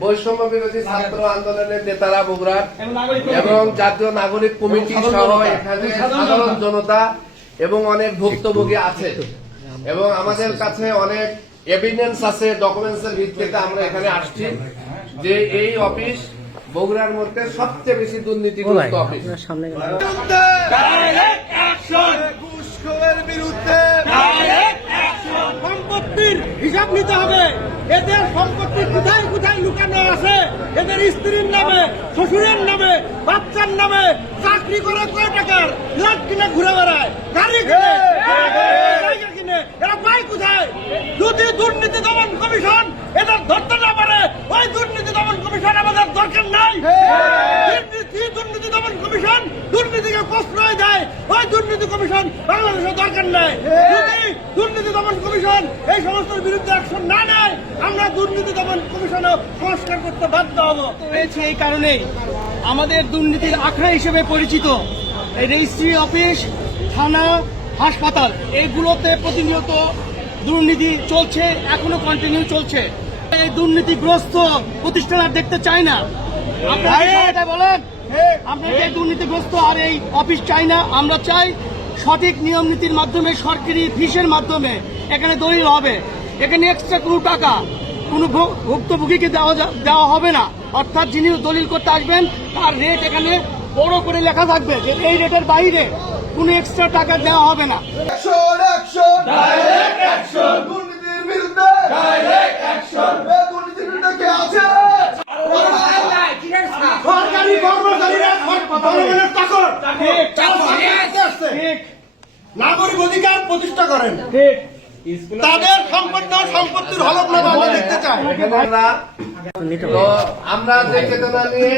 বৈষম্য বিরোধী ছাত্র আন্দোলনের নেতারা বগুড়ার এবং জাতীয় নাগরিক কমিটি সহ এখানে সাধারণ জনতা। এবং অনেক ভুক্তভোগী আছে। এবং আমাদের কাছে অনেক এভিডেন্স আছে ডকুমেন্টস এর ভিত্তিতে আমরা এখানে আসছি যে এই অফিস বগুড়ার মধ্যে সবচেয়ে বেশি দুর্নীতিগ্রস্ত অফিস। বিরুদ্ধে সম্পত্তির হিসাব নিতে হবে। এদের সম্পত্তি কোথায় কোথায় লুকানো আছে? এদের স্ত্রীর নামে শ্বশুরের নামে বাচ্চার নামে চাকরি করে কয় টাকার ফ্ল্যাট কিনে ঘুরে বেড়ায়? গাড়ি কিনে। কিনে এরা পায় কোথায়? যদি দুর্নীতি দমন কমিশন এদের ধরতে না পারে, ওই দুর্নীতি দমন কমিশন আমাদের দরকার নাই। দুর্নীতি দমন কমিশন দুর্নীতিকে প্রশ্রয় দেয়, ওই দুর্নীতি কমিশন বাংলাদেশের দরকার নাই। যদি দুর্নীতি দমন কমিশন এই সমস্ত বিরুদ্ধে অ্যাকশন না নেয়, আমরা দুর্নীতি দমন কমিশনও সংস্কার করতে বাধ্য হব। হয়েছে এই কারণেই আমাদের দুর্নীতির আখড়া হিসেবে পরিচিত রেজিস্ট্রি অফিস, থানা হাসপাতাল এইগুলোতে প্রতিনিয়ত দুর্নীতি চলছে এখনও কন্টিনিউ চলছে। এই দুর্নীতিগ্রস্ত প্রতিষ্ঠান আর দেখতে চাই না। আপনারা বলেন? এই দুর্নীতিগ্রস্ত আর এই অফিস চাই না আমরা চাই সঠিক নিয়ম নীতির মাধ্যমে সরকারি ফিসের মাধ্যমে এখানে দলিল হবে। এখানে এক্সট্রা কোনো টাকা কোনো ভুক্তভোগীকে দেওয়া দেওয়া হবে না। অর্থাৎ যিনি দলিল করতে আসবেন তার রেট এখানে বড় করে লেখা থাকবে যে এই রেটের বাইরে কোনো এক্সট্রা টাকা দেওয়া হবে না। সরকারি কর্মচারীরা জনগণের চাকর। নাগরিক অধিকার প্রতিষ্ঠা করেন। তাদের সম্পন্ন সম্পত্তির হলফনামা আমরা দেখতে চাই। আমরা যে চেতনা নিয়ে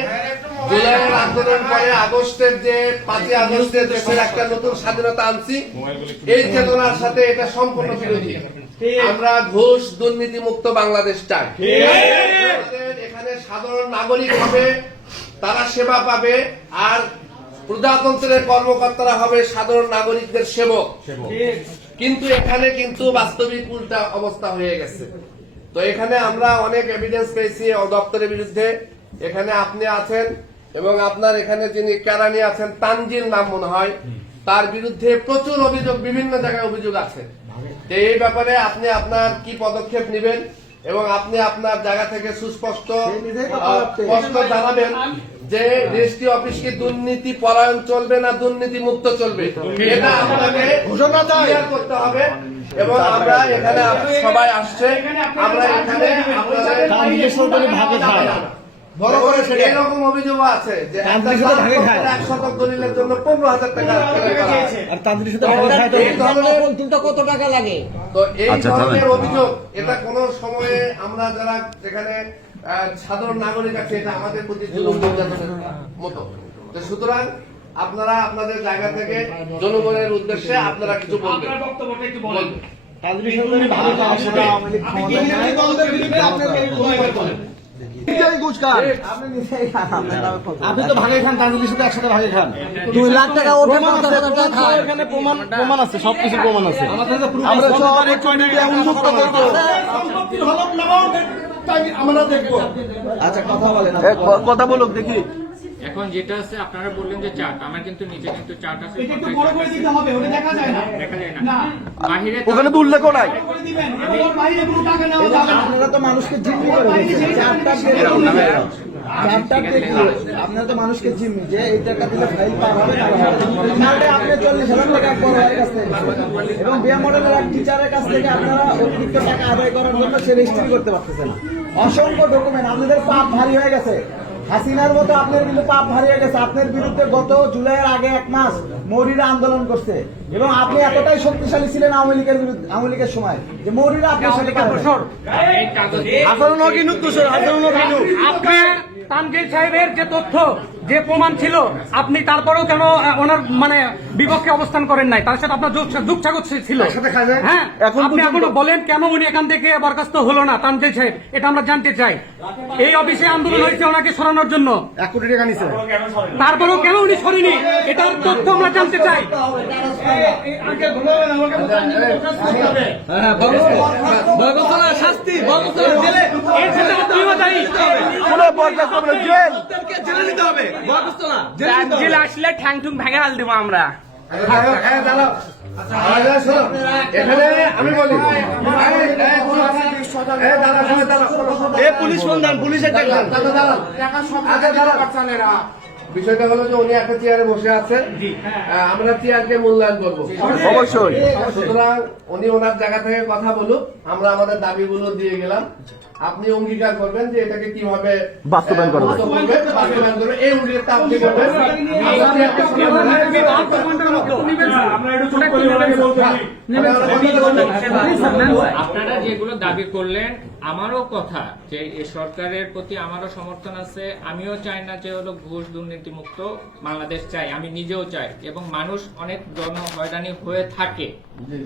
জুলাইয়ের আন্দোলন করে আগস্টের যে পাঁচই আগস্টের দেশের একটা নতুন স্বাধীনতা আনছি, এই চেতনার সাথে এটা সম্পূর্ণ বিরোধী। আমরা ঘুষ দুর্নীতি মুক্ত বাংলাদেশ চাই। এখানে সাধারণ নাগরিক হবে, তারা সেবা পাবে, আর প্রজাতন্ত্রের কর্মকর্তারা হবে সাধারণ নাগরিকদের সেবক। কিন্তু এখানে কিন্তু বাস্তবিক উল্টা অবস্থা হয়ে গেছে। তো এখানে আমরা অনেক এভিডেন্স পেয়েছি, দপ্তরের বিরুদ্ধে। এখানে আপনি আছেন এবং আপনার এখানে যিনি কেরানি আছেন তানজিল নাম মনে হয় তার বিরুদ্ধে প্রচুর অভিযোগ বিভিন্ন জায়গায় অভিযোগ আছে। তো এই ব্যাপারে আপনি আপনার কি পদক্ষেপ নেবেন এবং আপনি আপনার জায়গা থেকে সুস্পষ্ট স্পষ্ট জানাবেন যে রেজিস্ট্রি অফিস কি দুর্নীতি পরায়ণ চলবে না দুর্নীতি মুক্ত চলবে। এটা আপনাকে ঘোষণা। করতে হবে এবং আমরা এখানে সবাই আসছে। আমরা এখানে বড় করে সেটা। এরকম অভিযোগ আছে যে শতক দলিলের জন্য পনেরো হাজার টাকা কেটে করা। এই কত টাকা লাগে? তো এই ধরনের অভিযোগ এটা কোন সময়ে আমরা যারা যেখানে সাধারণ নাগরিক আছে এটা আমাদের প্রতি জুলুম নির্যাতনের মতো। তো সুতরাং আপনারা আপনাদের জায়গা থেকে জনগণের উদ্দেশ্যে আপনারা কিছু বলবেন। বলবেন আপনি তো ভাগে খান তানজিলের সাথে একসাথে ভাগে খান। দুই লাখ টাকা ওঠে প্রমাণ পঞ্চাশ আছে, হাজার টাকা খায়। এখানে প্রমাণ প্রমাণ আছে সবকিছু প্রমাণ আছে। আমরা সব মিডিয়া উন্মুক্ত করব। সম্পত্তির হলফনামাও তাই আমরা দেখব। আচ্ছা কথা বলেন। কথা বলুক দেখি। এখন যেটা আছে আপনারা বললেন যে চার্ট আমার কিন্তু নিচে কিন্তু চার্ট আছে এটা একটু বড় করে দিতে হবে ওটা দেখা যায় না। দেখা যায় না। না। বাহিরে ওখানে তো উল্লেখ নাই। করে দিবেন বাইরে কোনো টাকা নেওয়া যাবে না। আপনারা তো মানুষকে জিম্মি করে দিয়েছেন। চারটা চারটা দেখল আপনারা তো মানুষকে জিম্মি। যে এই টাকা দিলে ফাইল পার হবে না। নাহলে আপনি চল্লিশ হাজার টাকা বড় কাছ থেকে। এবং বিয়া মডেলের এক টিচারের কাছ থেকে আপনারা অতিরিক্ত টাকা আদায় করার জন্য সে রেজিস্ট্রি করতে পারতেছে না। অসংখ্য ডকুমেন্ট আপনাদের পাপ ভারী হয়ে গেছে। হাসিনার মতো আপনার কিন্তু পাপ হারিয়ে গেছে। আপনার বিরুদ্ধে গত জুলাইয়ের আগে এক মাস মৌরিরা আন্দোলন করছে। এবং আপনি এতটাই শক্তিশালী ছিলেন আওয়ামী লীগের বিরুদ্ধে আওয়ামী লীগের সময় যে মৌরিরা আপনার সাথে। হাসানুল হক ইনুক হাসানুল হক ইনুক আপনার তানভীর সাহেবের যে তথ্য যে প্রমাণ ছিল আপনি তারপরেও কেন ওনার মানে বিপক্ষে অবস্থান করেন নাই? তার সাথে আপনার যোগ- যোগসাগত ছিল। হ্যাঁ আপনি এখনও বলেন কেন উনি এখান থেকে বরখাস্ত হলো না? তানজিল সাহেব এটা আমরা জানতে চাই। এই অফিসে আন্দোলন হয়েছে ওনাকে সরানোর জন্য। এক কোটি টাকা নিছে। তারপরেও কেন উনি সরেনি? এটার তথ্য আমরা জানতে চাই। শাস্তি বরখাস্ত জেলে নিতে হবে। জেলে আসলে ঠ্যাং ঠুং ভেঙে হাল দেবো আমরা। পুলিশ ফোন দেন পুলিশের। বিষয়টা হলো যে উনি একটা চেয়ারে বসে আছেন। আমরা চেয়ারকে মূল্যায়ন করব। অবশ্যই। সুতরাং উনি ওনার জায়গা থেকে কথা বলুক। আমরা আমাদের দাবিগুলো দিয়ে গেলাম। আপনি অঙ্গীকার করবেন যে এটাকে কীভাবে বাস্তবায়ন করা যায়। বাস্তবায়ন করবেন এই অঙ্গীকারটা আপনি করবেন। আপনারা যেগুলো দাবি করলেন আমারও কথা যে এই সরকারের প্রতি আমারও সমর্থন আছে। আমিও চাই না যে হলো ঘুষ দুর্নীতি মুক্ত বাংলাদেশ চাই। আমি নিজেও চাই। এবং মানুষ অনেক জন হয়রানি হয়ে থাকে।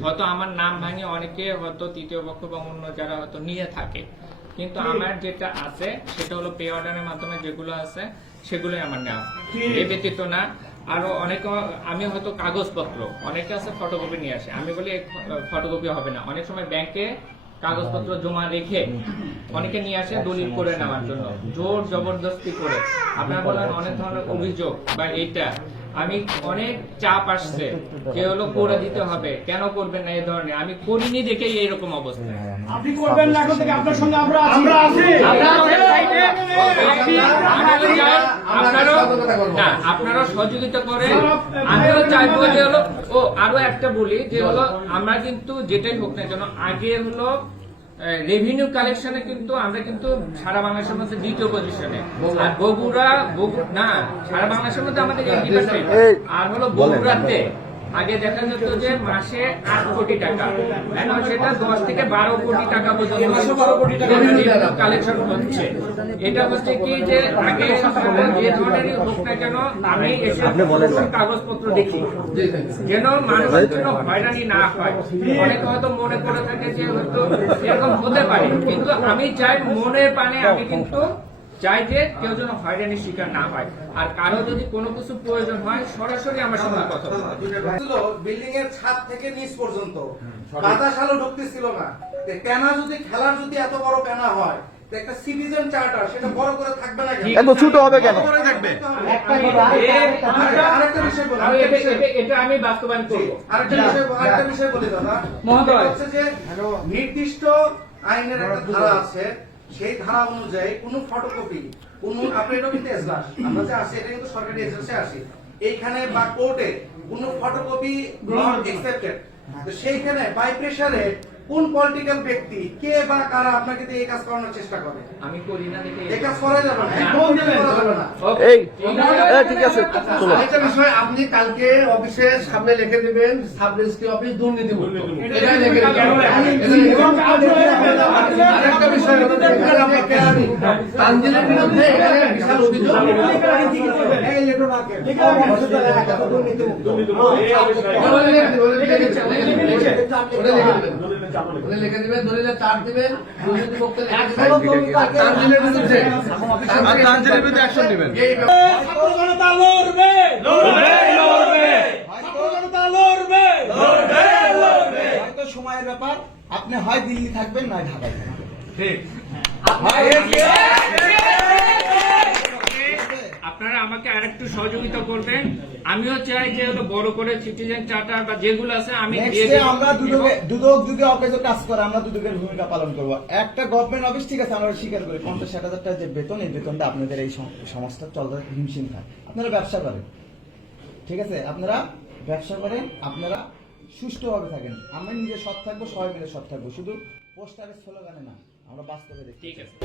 হয়তো আমার নাম ভাঙে অনেকে হয়তো তৃতীয় পক্ষ বা অন্য যারা হয়তো নিয়ে থাকে। কিন্তু আমার যেটা আছে সেটা হলো পে অর্ডারের মাধ্যমে যেগুলো আছে সেগুলোই আমার নেওয়া। এ ব্যতীত না আরও অনেক আমি হয়তো কাগজপত্র অনেকে আছে ফটোকপি নিয়ে আসে। আমি বলি ফটোকপি হবে না। অনেক সময় ব্যাংকে কাগজপত্র জমা রেখে অনেকে নিয়ে আসে দলিল করে নেওয়ার জন্য। জোর জবরদস্তি করে। আপনারা বলেন অনেক ধরনের অভিযোগ বা এইটা। আমি অনেক চাপ আসছে যে হলো করে দিতে হবে। কেন করবেন না এই ধরনের? আমি করিনি দেখেই এইরকম অবস্থা। আপনি করবেন না এখন থেকে আপনার সঙ্গে আমরা আছি। আমরা আছি। আপনারাও সহযোগিতা করে আমিও চাইব যে হলো ও আরও একটা বলি যে হলো আমরা কিন্তু যেটাই হোক না কেন আগে হলো রেভিনিউ কালেকশনে কিন্তু আমরা কিন্তু সারা বাংলাদেশের মধ্যে দ্বিতীয় পজিশনে আর বগুড়া বগুড়া না সারা বাংলাদেশের মধ্যে আমাদের আর হলো বগুড়াতে আগে দেখা যেত যে মাসে আট কোটি টাকা। এখন সেটা দশ থেকে বারো কোটি টাকা পর্যন্ত কালেকশন হচ্ছে। এটা হচ্ছে কি যে আগে যে ধরনেরই হোক না কেন আমি এসে কাগজপত্র দেখি। যেন মানুষের জন্য হয়রানি না হয়। অনেকে হয়তো মনে করে থাকে যে হয়তো এরকম হতে পারে কিন্তু আমি চাই মনের পানে আমি কিন্তু চাই যে কেউ যেন হয়রানির শিকার না হয়। আর কারও যদি কোনো কিছু প্রয়োজন হয় সরাসরি আমার সঙ্গে কথা বলবে বিল্ডিং এর ছাদ থেকে নিচ পর্যন্ত। বাতাস আলো ঢুকতেছিল না। প্যানা যদি খেলার যদি এত বড় প্যানা হয় একটা সিটিজেন চার্টার সেটা বড় করে থাকবে না এত ছোট হবে কেন? থাকবে। আরেকটা- আরেকটা বিষয় বলি এটা- বিষয়- এটা- এটা আমি বাস্তবায়ন করব। আরেকটা বিষয় আরেকটা বিষয় বলি দাদা। মহোদয়। হচ্ছে যে নির্দিষ্ট আইনের একটা ধারা আছে সেই ধারা অনুযায়ী কোন ফটোকপি কোন, আপনি এটা কিন্তু এজলাস আমরা যে আসি এটা কিন্তু সরকারি এজলাসে আসি এইখানে বা কোর্টে কোন ফটোকপি নট এক্সেপ্টেড সেইখানে বাই প্রেসারে কোন পলিটিক্যাল ব্যক্তি কে বা কারা আপনাকে দিয়ে এই কাজ করানোর চেষ্টা করে? আমি করি না এই কাজ করা যাবে না একদম করা যাবে না। এই এই, ঠিক আছে। চলো। আরেকটা বিষয় আপনি কালকে অফিসে সামনে লিখে দিবেন সাব রেজিস্ট্রি অফিস দুর্নীতি এটা লিখে দিবেন। আরেকটা বিষয় তানজিলের বিরুদ্ধে এখানে বিশাল অভিযোগ। ওটা লিখে দিবেন, ওটা লিখে দিবেন, ওটা লিখে দিবেন। ওটা লিখে দিবেন। দুর্নীতি মুক্ত লিখে দিবেন দিবেন জনতা লড়বে। সময়ের ব্যাপার। আপনি হয় দিল্লি থাকবেন নয় ঢাকায় থাকবেন। আপনারা আমাকে আরেকটু সহযোগিতা করবেন। আমিও চাই যে হলো বড় করে সিটিজেন চার্টার বা যেগুলো আছে আমি। আমরা দুদকে দুদক যদি অকেজো কাজ করে আমরা দুদকের ভূমিকা পালন করব। একটা গভর্নমেন্ট অফিস ঠিক আছে আমরা স্বীকার করি পঞ্চাশ ষাট হাজার টাকা যে বেতন এই বেতনটা আপনাদের এই সমাজটা চলতে হিমশিম খায়। আপনারা ব্যবসা করেন ঠিক আছে? আপনারা ব্যবসা করেন আপনারা সুষ্ঠুভাবে থাকেন। আমরা নিজে সৎ থাকব সবাই মিলে সৎ থাকব। শুধু পোস্টারের স্লোগানে না। আমরা বাস্তবে দেখি ঠিক আছে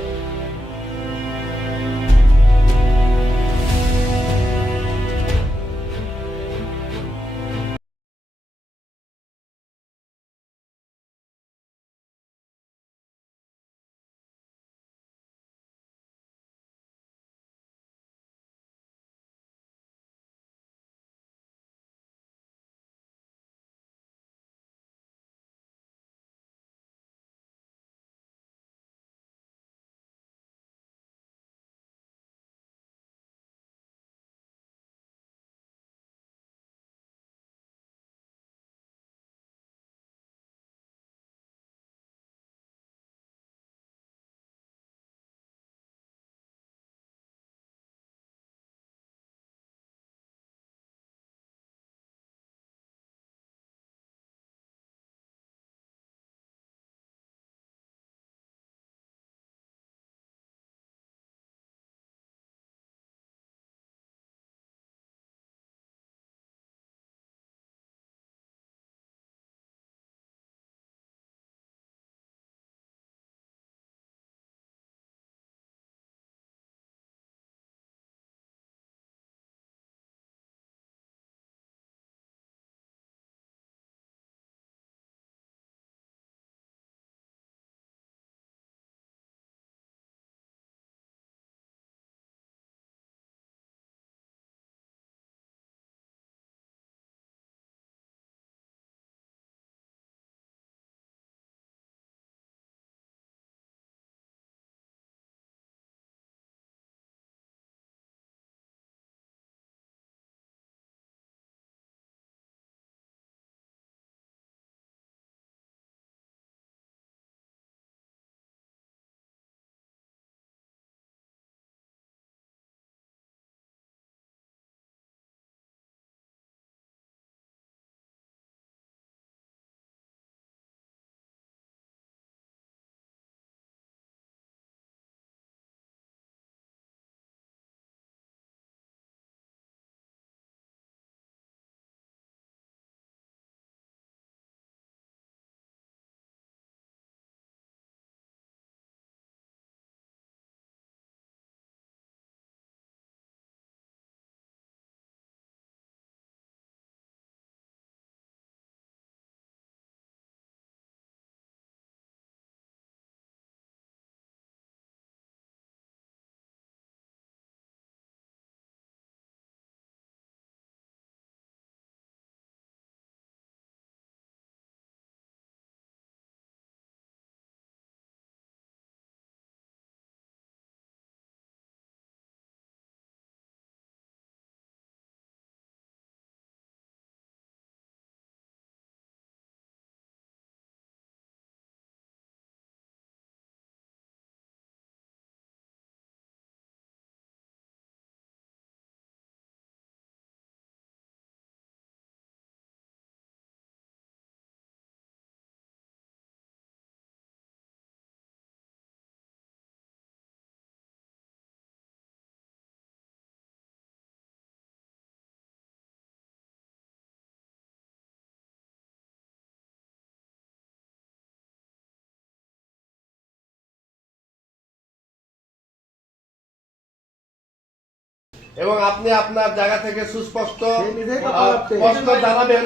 এবং আপনি আপনার জায়গা থেকে সুস্পষ্ট। স্পষ্ট জানাবেন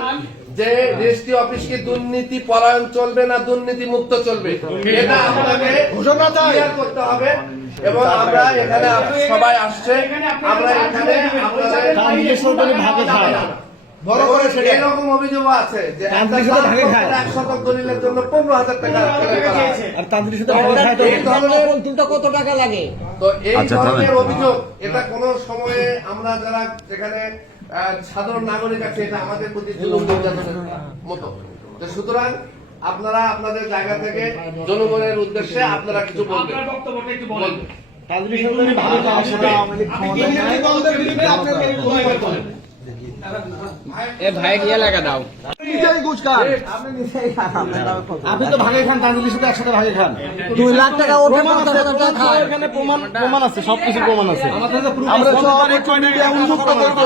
যে রেজিস্ট্রি অফিস কি দুর্নীতি পরায়ণ চলবে না দুর্নীতি মুক্ত চলবে এটা আপনাকে ঘোষণা। করতে হবে এবং আমরা এখানে সবাই আসছে আমরা এখানে আপনাদের বড় করে সেটা। এরকম অভিযোগ আছে যে তান্ত্রিক সাথে ভাগে খায়। এক শতক দলিলের জন্য পনেরো হাজার টাকা কেনাই করা। আর তান্ত্রিক সাথে ভালো খায় তো এই কত টাকা লাগে তো এই ধরনের অভিযোগ এটা কোন সময়ে আমরা যারা এখানে সাধারণ নাগরিক আছে এটা আমাদের প্রতি জুলুম মতো তো সুতরাং আপনারা আপনাদের জায়গা থেকে জনগণের উদ্দেশ্যে আপনারা কিছু বলবেন বলবেন। এ ভাই গিয়ে লাগা দাও। নিজেই খান। আপনি নিজেই খান, তো ভাগে খান তানজিলের সাথে একসাথে ভাগে খান। দুই লাখ টাকা ওঠে প্রমাণ পঞ্চাশ আছে, হাজার টাকা খায়। এখানে প্রমাণ প্রমাণ আছে সবকিছু প্রমাণ আছে। আমরা সব মিডিয়া উন্মুক্ত করব।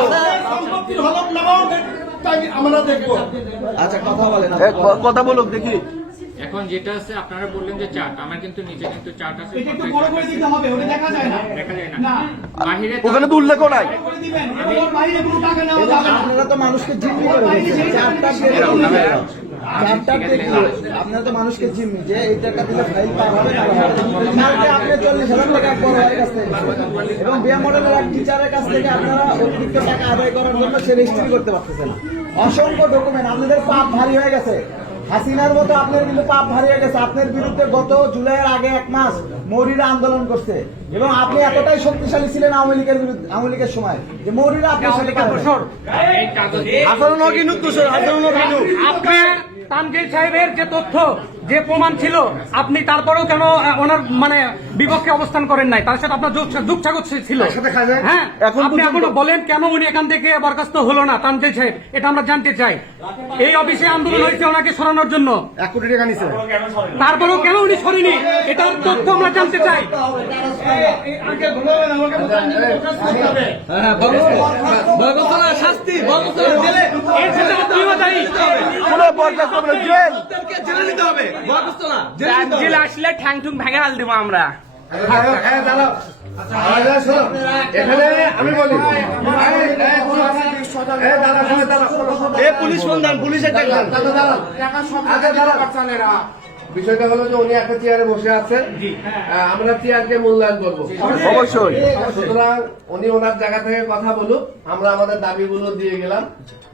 সম্পত্তির হলফনামাও আমরা দেখব। আচ্ছা কথা বলেন। কথা বলুক দেখি। এখন যেটা আছে আপনারা বললেন যে চার্ট আমার কিন্তু নিচে কিন্তু চার্ট আছে এটা একটু বড় করে দিতে হবে ওটা দেখা যায় না। দেখা যায় না। না। বাহিরে ওখানে তো উল্লেখ নাই। করে দিবেন ওর বাইরে কোনো টাকা নেওয়া যাবে না। আপনারা তো মানুষকে জিম্মি করে দিয়েছেন। চারটা চারটা দেখল আপনারা তো মানুষকে জিম্মি। যে এই টাকা দিলে ফাইল পার হবে না। কালকে আপনি চল্লিশ হাজার টাকা এক কাছ থেকে এবং বিয়া মডেলের এক টিচারের কাছ থেকে আপনারা অতিরিক্ত টাকা আদায় করার জন্য সে রেজিস্ট্রি করতে পারতেছে না। অসংখ্য ডকুমেন্ট আপনাদের পাপ ভারী হয়ে গেছে। হাসিনার মতো আপনার কিন্তু পাপ ভারী হয়ে গেছে। আপনার বিরুদ্ধে গত জুলাইয়ের আগে এক মাস মৌরিরা আন্দোলন করছে। এবং আপনি এতটাই শক্তিশালী ছিলেন আওয়ামী লীগের বিরুদ্ধে আওয়ামী লীগের সময় যে মৌরিরা আপনার সাথে দোষর আপনি তানজিল সাহেবের যে তথ্য যে প্রমাণ ছিল আপনি তারপরেও কেন ওনার মানে বিপক্ষে অবস্থান করেন নাই? তার সাথে আপনার যোগসাগর ছিল। হ্যাঁ আপনি এখনও বলেন কেন উনি এখান থেকে বরখাস্ত হলো না তানজিল সাহেব? এটা আমরা জানতে চাই। এই অফিসে আন্দোলন হয়েছে ওনাকে সরানোর জন্য। এক কোটি টাকা নিছে। তারপরেও কেন উনি সরেনি? এটার তথ্য আমরা জানতে চাই। শাস্তি পুরো বরখাস্ত করে জেল। জেলে দিতে হবে। জেলে আসলে ঠ্যাং ঠুং ভেঙে হাল দিব আমরা। এখানে আমি বলি পুলিশ ফোন দেন পুলিশের টাকা দাঁড়াও। আচ্ছা, দাঁড়াও। বিষয়টা হলো যে উনি একটা চেয়ারে বসে আছেন। আমরা চেয়ারকে মূল্যায়ন করব। অবশ্যই। সুতরাং উনি ওনার জায়গা থেকে কথা বলুক আমরা আমাদের দাবিগুলো দিয়ে গেলাম।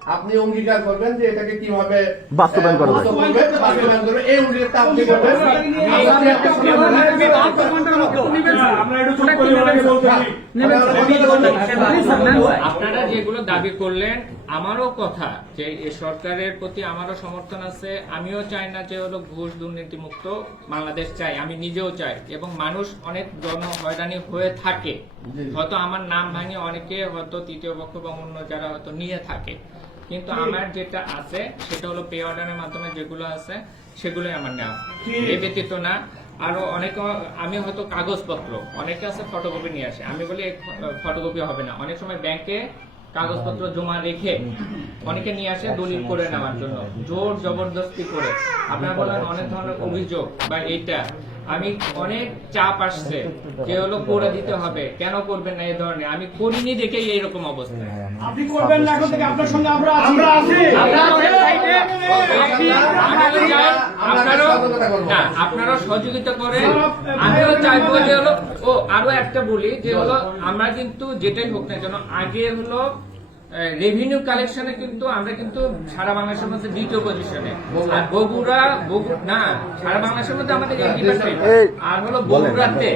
আপনি অঙ্গীকার করবেন যে এটাকে কীভাবে বাস্তবায়ন করবেন। বাস্তবায়ন করবেন, এই অঙ্গীকারটা আপনি করবেন। আপনারা যেগুলো দাবি করলেন আমারও কথা যে এই সরকারের প্রতি আমারও সমর্থন আছে আমিও চাই না যে হলো ঘুষ দুর্নীতিমুক্ত বাংলাদেশ চাই আমি নিজেও চাই। এবং মানুষ অনেক জন হয়রানি হয়ে থাকে। হয়তো আমার নাম ভাঙে অনেকে হয়তো তৃতীয় পক্ষ বা অন্য যারা হয়তো নিয়ে থাকে। কিন্তু আমার যেটা আছে সেটা হলো পে অর্ডারের মাধ্যমে যেগুলো আছে সেগুলোই আমার নেওয়া এই ব্যতীত না আরও অনেকে আমি হয়তো কাগজপত্র অনেকে আছে ফটোকপি নিয়ে আসে। আমি বলি ফটোকপি হবে না। অনেক সময় ব্যাংকে কাগজপত্র জমা রেখে অনেকে নিয়ে আসে দলিল করে নেওয়ার জন্য। জোর জবরদস্তি করে। আপনারা বলেন অনেক ধরনের অভিযোগ বা এইটা। আমি অনেক চাপ আসছে যে হলো করে দিতে হবে। কেন করবেন না এই ধরনের? আমি করিনি দেখেই এইরকম অবস্থা। আপনি করবেন না এখন থেকে আপনার সঙ্গে আমরা আছি। আমরা আছি। আপনারও না আপনারাও সহযোগিতা করেন। আমিও চাইব যে হলো ও আরও একটা বলি যে হলো আমরা কিন্তু যেটাই হোক না কেন আগে হলো রেভিনিউ কালেকশনে কিন্তু আমরা কিন্তু সারা বাংলাদেশের মধ্যে দ্বিতীয় পজিশনে আর বগুড়া বগু- না সারা বাংলাদেশের মধ্যে আমাদের আর হলো বগুড়াতে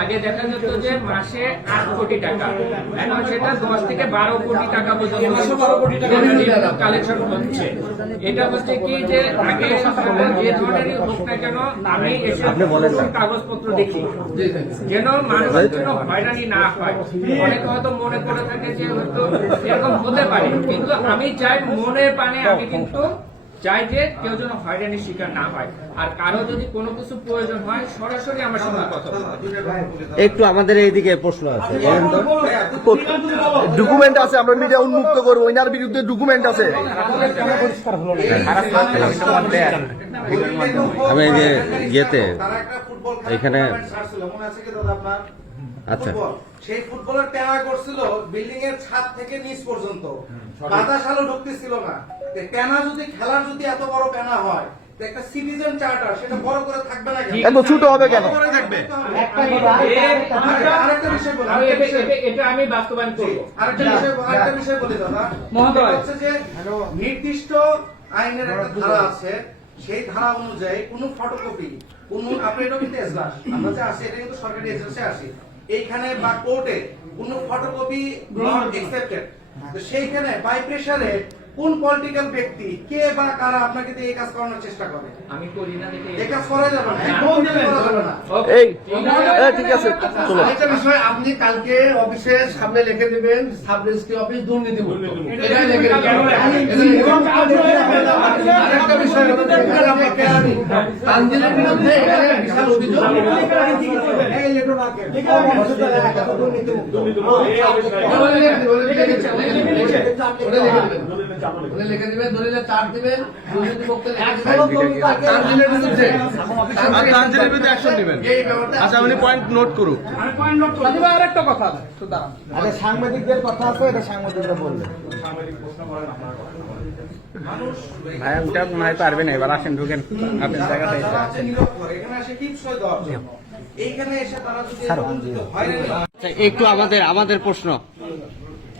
আগে দেখা যেত যে মাসে আট কোটি টাকা। এখন সেটা দশ থেকে বারো কোটি টাকা পর্যন্ত কালেকশন হচ্ছে। এটা হচ্ছে কি যে আগে যে ধরনেরই হোক না কেন আমি এসে কাগজপত্র দেখি। যেন মানুষের জন্য হয়রানি না হয়। অনেকে হয়তো মনে করে থাকে যে হয়তো এরকম হতে পারে। কিন্তু আমি চাই মনের পানে আমি কিন্তু চাই যে কেউ যেন হয়রানির শিকার না হয়। আর কারও যদি কোনো কিছু প্রয়োজন হয় সরাসরি আমার সঙ্গে কথা একটু আমাদের এইদিকে প্রশ্ন আছে ডকুমেন্ট আছে আমরা মিডিয়া উন্মুক্ত করব ওনার বিরুদ্ধে ডকুমেন্ট আছে। আমি এই যে ইয়েতে এখানে আচ্ছা। সেই ফুটবলের টেনা করছিল বিল্ডিং এর ছাদ থেকে নিচ পর্যন্ত। বাতাস আলো ঢুকতেছিল না। যদি খেলার যদি এত বড় হয় একটা সিটিজেন চার্টার সেটা বড় করে থাকবে না কেন? এত ছোট হবে কেন? বড় করে থাকবে। আরেকটা কথা। আরেকটা- আরেকটা বিষয় বলি এটা- বিষয়- এটা- এটা আমি বাস্তবায়ন করব। আরেকটা বিষয় আরেকটা বিষয় বলি দাদা। মহোদয়। হচ্ছে যে নির্দিষ্ট আইনের একটা ধারা আছে সেই ধারা অনুযায়ী কোন ফটোকপি কোন আপনি এটা কিন্তু এজলাস আমরা যে আসি এটা কিন্তু সরকারি এজেন্সি আসি এইখানে বা কোর্টে কোন ফটোকপি নট একসেপ্টেড তো সেইখানে বাই প্রেশারে কোন পলিটিক্যাল ব্যক্তি কে বা কারা আপনাকে দিয়ে এই কাজ করানোর চেষ্টা করে? আমি করি না এই কাজ করা যাবে না। একদম করা যাবে না। এই এই, ঠিক আছে চলো। আরেকটা বিষয় আপনি কালকে অফিসে সামনে লিখে দিবেন সাব রেজিস্ট্রি অফিস দুর্নীতি এটা লিখে দেবেন আরেকটা বিষয় হলো যে এখানে আমরা কেরানি তানজিলের বিরুদ্ধে এখানে বিশাল অভিযোগ লিখে দিবেন, ওটা লিখে দিবেন, ওটা লিখে দিবেন। ওটা লিখে দিবেন দলিলে চার দিবেন দুর্নীতি মুক্ত লিখে দিবেন তানজিলের বিরুদ্ধে তানজিলের বিরুদ্ধে অ্যাকশন নেবেন আচ্ছা উনি পয়েন্ট নোট করুক আমি পয়েন্ট নোট করি আর একটা কথা সাংবাদিকদের কথা আছে এটা সাংবাদিকরা বলবে ভাই আমি মনে হয় পারবেন এবার আসেন ঢুকেন। আপনার জায়গাটা এখানে এসে টিপসই এইখানে এসে তারা যদি এরকম যদি হয়রানি একটু আমাদের আমাদের প্রশ্ন।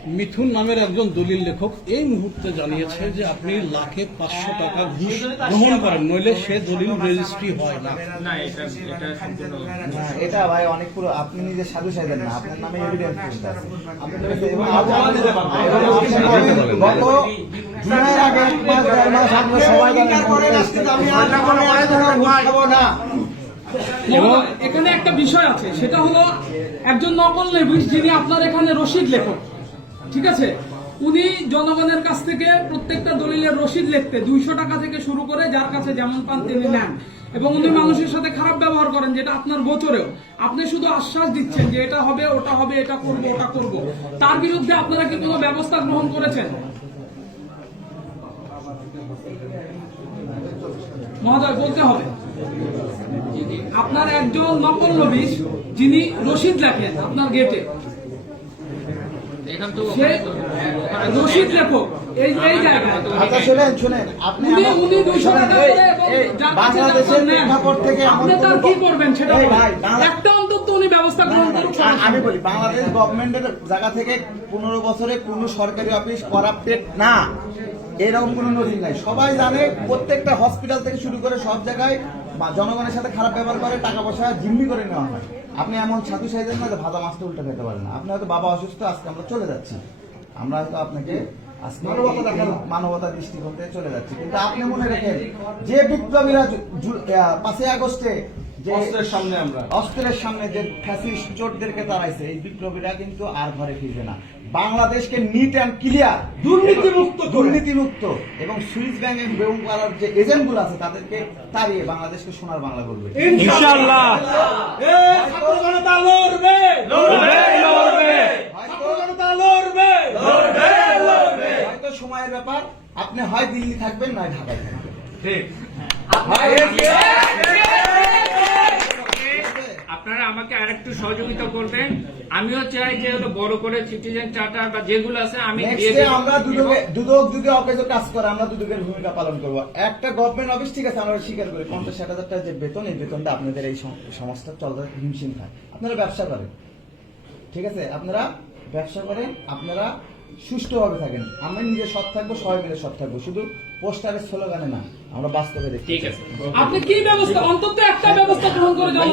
মিথুন নামের একজন দলিল লেখক এই মুহূর্তে জানিয়েছে যে আপনি লাখে পাঁচশো টাকা ঘুষ গ্রহণ করেন নইলে সে দলিল রেজিস্ট্রি হয় না না এটা এটা সম্পূর্ণ না, এটা ভাই অনেক পুরো আপনি নিজে সাধু সাইদেন না আপনার নামে এভিডেন্স আছে এখানে একটা বিষয় আছে সেটা হলো একজন নকল লেবিস যিনি আপনার এখানে রশিদ লেখক ঠিক আছে? উনি জনগণের কাছ থেকে প্রত্যেকটা দলিলের রসিদ লিখতে দুইশো টাকা থেকে শুরু করে যার কাছে যেমন পান তিনি নেন। এবং উনি মানুষের সাথে খারাপ ব্যবহার করেন, যেটা আপনার গোচরেও। আপনি শুধু আশ্বাস দিচ্ছেন যে এটা হবে, ওটা হবে, এটা করব, ওটা করব। তার বিরুদ্ধে আপনারা কি কোনো ব্যবস্থা গ্রহণ করেছেন? মহোদয়, বলতে হবে। আপনার একজন নকল নবিশ, যিনি রশিদ লেখেন আপনার গেটে। রশিদ লেখক এই এই জায়গায়। আচ্ছা শুনেন শুনেন। আপনি উনি আমার- উনি দুইশো টাকা করে এবং এই যার কাছে বাংলাদেশের প্রেক্ষাপট থেকে আপনি তার কি করবেন সেটা ভাই, একটা অন্তত উনি ব্যবস্থা গ্রহণ করুন আমি বলি বাংলাদেশ গভর্নমেন্টের জায়গা থেকে পনেরো বছরে কোন সরকারি অফিস করাপ্টেড না। এরকম কোনো নজির নাই। সবাই জানে প্রত্যেকটা হসপিটাল থেকে শুরু করে সব জায়গায় বা জনগণের সাথে খারাপ ব্যবহার করে টাকা পয়সা জিম্মি করে নেওয়া হয়। আপনি এমন ছাতু সাইজের না যে ভাজা মাছটা উল্টে খেতে পারেন না। আপনি হয়তো বাবা অসুস্থ আজকে আমরা চলে যাচ্ছি। আমরা হয়তো আপনাকে মানবতা দৃষ্টিকোণ থেকে চলে যাচ্ছি। কিন্তু আপনি মনে রেখেন যে বিপ্লবীরা পাঁচই আগস্টে অস্ত্রের সামনে আমরা। অস্ত্রের সামনে যে ফ্যাসিস্ট চোরদেরকে তাড়াইছে এই বিপ্লবীরা কিন্তু আর ঘরে ফিরবে না। বাংলাদেশকে নিট অ্যান্ড ক্লিয়ার দুর্নীতিমুক্ত দুর্নীতিমুক্ত। এবং সুইস ব্যাংক এবং বেগম পাড়ার যে এজেন্টগুলো আছে তাদেরকে তাড়িয়ে বাংলাদেশকে সোনার বাংলা করবে। ইনশাআল্লাহ। ছাত্র জনতা লড়বে। ছাত্র জনতা লড়বে। হয়তো সময়ের ব্যাপার আপনি হয় দিল্লি থাকবেন নয় ঢাকায় থাকবেন। আপনারা আমাকে আরেকটু সহযোগিতা করবেন। আমিও চাই যে হলো বড় করে সিটিজেন চার্টার বা যেগুলো আছে আমি। আমরা দুদকে দুদক দুদে অফিসে কাজ করে আমরা দুদকের ভূমিকা পালন করব। একটা গভর্নমেন্ট অফিস ঠিক আছে আমরা স্বীকার করি। পঞ্চাশ ষাট হাজার টাকা যে বেতন এই বেতনটা আপনাদের এই সমাজটা চলতে হিমশিম খায়। আপনারা ব্যবসা করেন। ঠিক আছে আপনারা ব্যবসা করেন আপনারা সুষ্ঠুভাবে থাকেন। আমরা নিজে সৎ থাকব সবাই মিলে সৎ থাকব। শুধু পোস্টারের স্লোগানে না। আমরা বাস্তবে দেখি ঠিক আছে। আপনি কি ব্যবস্থা? অন্তত একটা ব্যবস্থা গ্রহণ করে যাবেন